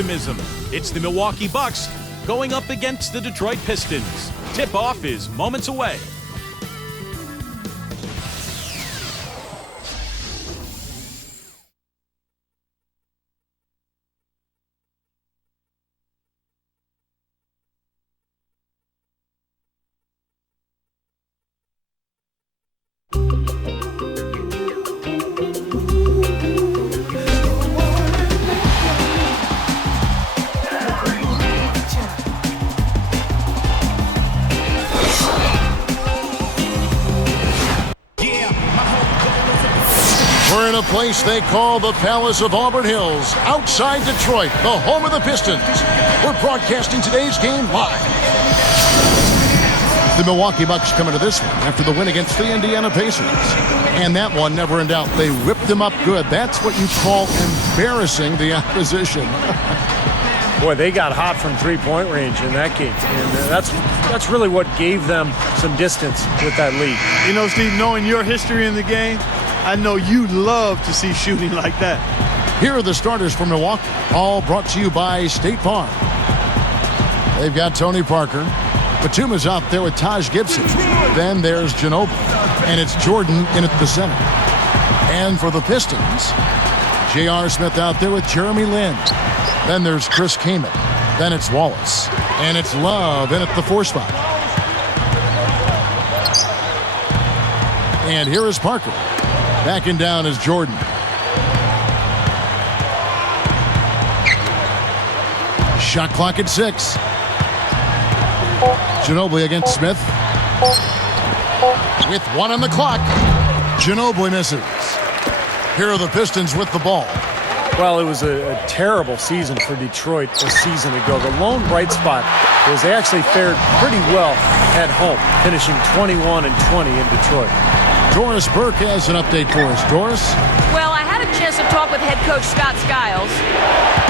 optimism. It's the Milwaukee Bucks going up against the Detroit Pistons. Tip-off is moments away. We're in a place they call the Palace of Auburn Hills, outside Detroit, the home of the Pistons. We're broadcasting today's game live. The Milwaukee Bucks come into this one after the win against the Indiana Pacers. And that one, never in doubt, they whipped them up good. That's what you call embarrassing the opposition. Boy, they got hot from three-point range in that game. And that's really what gave them some distance with that lead. You know, Steve, knowing your history in the game, I know you love to see shooting like that. Here are the starters for Milwaukee, all brought to you by State Farm. They've got Tony Parker. Batum is out there with Taj Gibson. Then there's Ginobili, and it's Jordan in at the center. And for the Pistons, J.R. Smith out there with Jeremy Lin. Then there's Chris Kaman. Then it's Wallace. And it's Love in at the 4 spot. And here is Parker. Backing down is Jordan. Shot clock at 6. Ginobili against Smith. With 1 on the clock. Ginobili misses. Here are the Pistons with the ball. Well, it was a terrible season for Detroit a season ago. The lone bright spot was they actually fared pretty well at home, finishing 21-20 in Detroit. Doris Burke has an update for us. Doris? Well, I had a chance to talk with head coach Scott Skiles.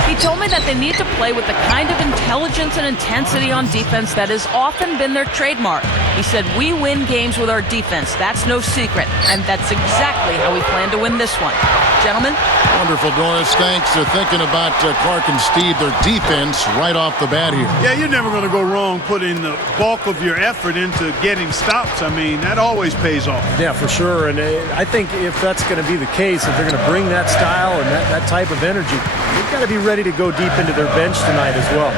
He told me that they need to play with the kind of intelligence and intensity on defense that has often been their trademark. He said, we win games with our defense. That's no secret. And that's exactly how we plan to win this one. Gentlemen? Wonderful, Doris. Thanks for thinking about Clark and Steve, their defense, right off the bat here. Yeah, you're never going to go wrong putting the bulk of your effort into getting stops. I mean, that always pays off. Yeah, for sure. And I think if that's going to be the case, if they're going to bring that style and that type of energy, they've got to be ready to go deep into their bench tonight as well.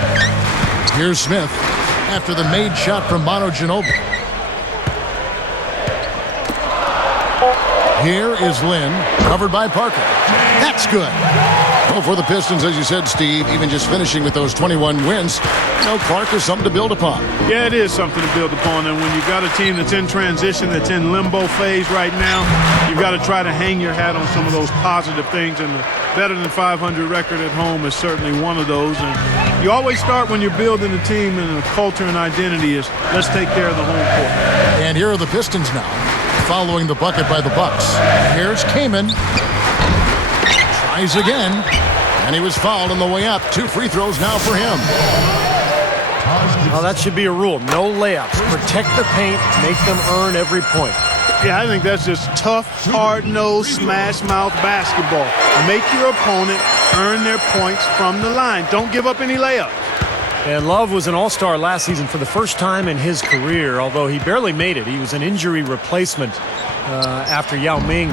Here's Smith after the made shot from Manu Ginobili. Here is Lynn, covered by Parker. That's good. Well, for the Pistons, as you said, Steve, even just finishing with those 21 wins, you know, Clark is something to build upon. Yeah, it is something to build upon. And when you've got a team that's in transition, that's in limbo phase right now, you've got to try to hang your hat on some of those positive things. And the better than 500 record at home is certainly one of those. And you always start when you're building a team and a culture and identity is let's take care of the home court. And here are the Pistons now, following the bucket by the Bucks. Here's Kaman. Tries again. And he was fouled on the way up. 2 free throws now for him. Well, that should be a rule. No layups. Protect the paint. Make them earn every point. Yeah, I think that's just tough, hard-nosed, smash-mouth basketball. Make your opponent earn their points from the line. Don't give up any layups. And Love was an all-star last season for the first time in his career, although he barely made it. He was an injury replacement after Yao Ming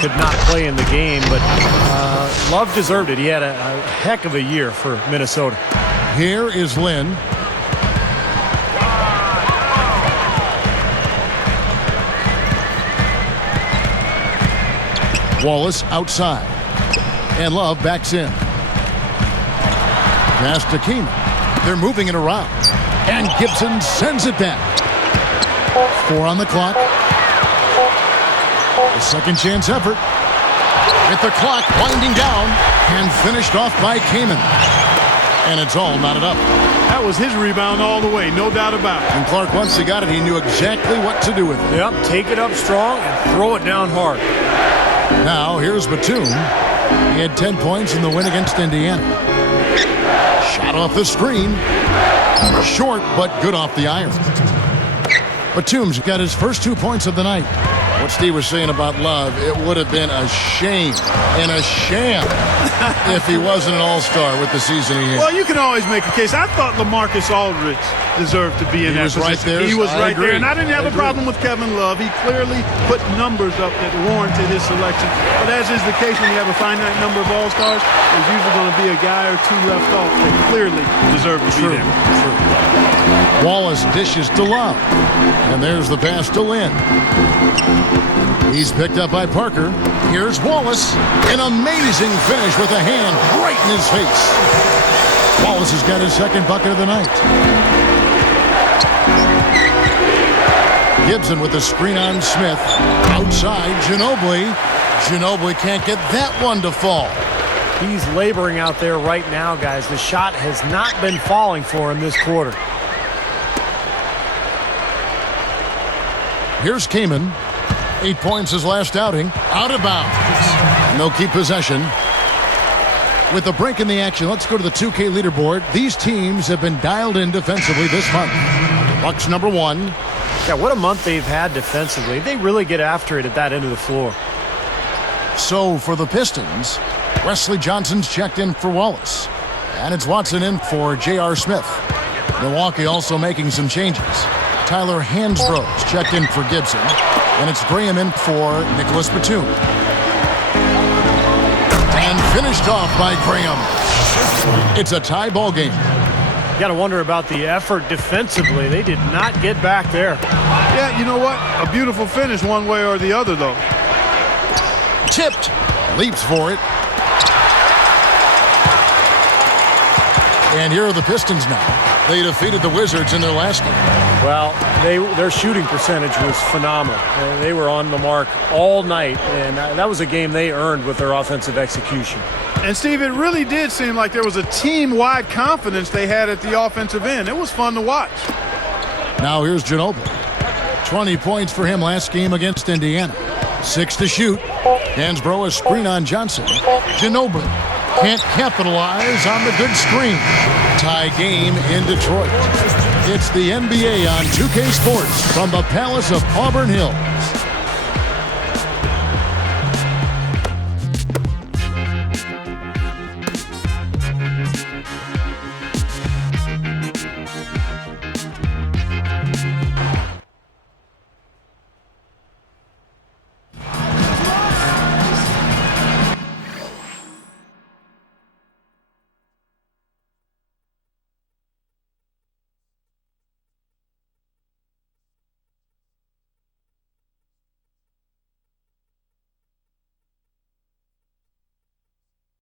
could not play in the game. But Love deserved it. He had a heck of a year for Minnesota. Here is Lynn. Wallace outside. And Love backs in. Pass to Kaman. They're moving it around. And Gibson sends it back. 4 on the clock. A second chance effort. With the clock winding down. And finished off by Kaman. And it's all knotted up. That was his rebound all the way, no doubt about it. And Clark, once he got it, he knew exactly what to do with it. Yep, take it up strong and throw it down hard. Now, here's Batum. He had 10 points in the win against Indiana. Shot off the screen. Short, but good off the iron. Batum's got his first 2 points of the night. What Steve was saying about Love, it would have been a shame and a sham if he wasn't an all-star with the season he had. Well, you can always make a case. I thought LaMarcus Aldridge deserved to be in that position. Right there. He was right agree. there. And I didn't have a problem with Kevin Love. He clearly put numbers up that warranted his selection. But as is the case when you have a finite number of all-stars, there's usually going to be a guy or two left off that clearly deserve to be there. True. Wallace dishes to Love. And there's the pass to Lynn. He's picked up by Parker. Here's Wallace. An amazing finish with a hand right in his face. Wallace has got his second bucket of the night. Gibson with the screen on Smith. Outside, Ginobili. Ginobili can't get that one to fall. He's laboring out there right now, guys. The shot has not been falling for him this quarter. Here's Kaman. 8 points his last outing. Out of bounds. And they'll keep possession. With the break in the action, let's go to the 2K leaderboard. These teams have been dialed in defensively this month. Bucks number 1. Yeah, what a month they've had defensively. They really get after it at that end of the floor. So for the Pistons, Wesley Johnson's checked in for Wallace. And it's Watson in for J.R. Smith. Milwaukee also making some changes. Tyler Hansbrough's checked in for Gibson. And it's Graham in for Nicholas Batum. And finished off by Graham. It's a tie ball game. You got to wonder about the effort defensively. They did not get back there. Yeah, you know what? A beautiful finish one way or the other, though. Tipped. Leaps for it. And here are the Pistons now. They defeated the Wizards in their last game. Well, their shooting percentage was phenomenal. They were on the mark all night, and that was a game they earned with their offensive execution. And, Steve, it really did seem like there was a team-wide confidence they had at the offensive end. It was fun to watch. Now here's Ginobili. 20 points for him last game against Indiana. 6 to shoot. Hansbrough a screen on Johnson. Ginobili can't capitalize on the good screen. Tie game in Detroit. It's the NBA on 2K Sports from the Palace of Auburn Hills.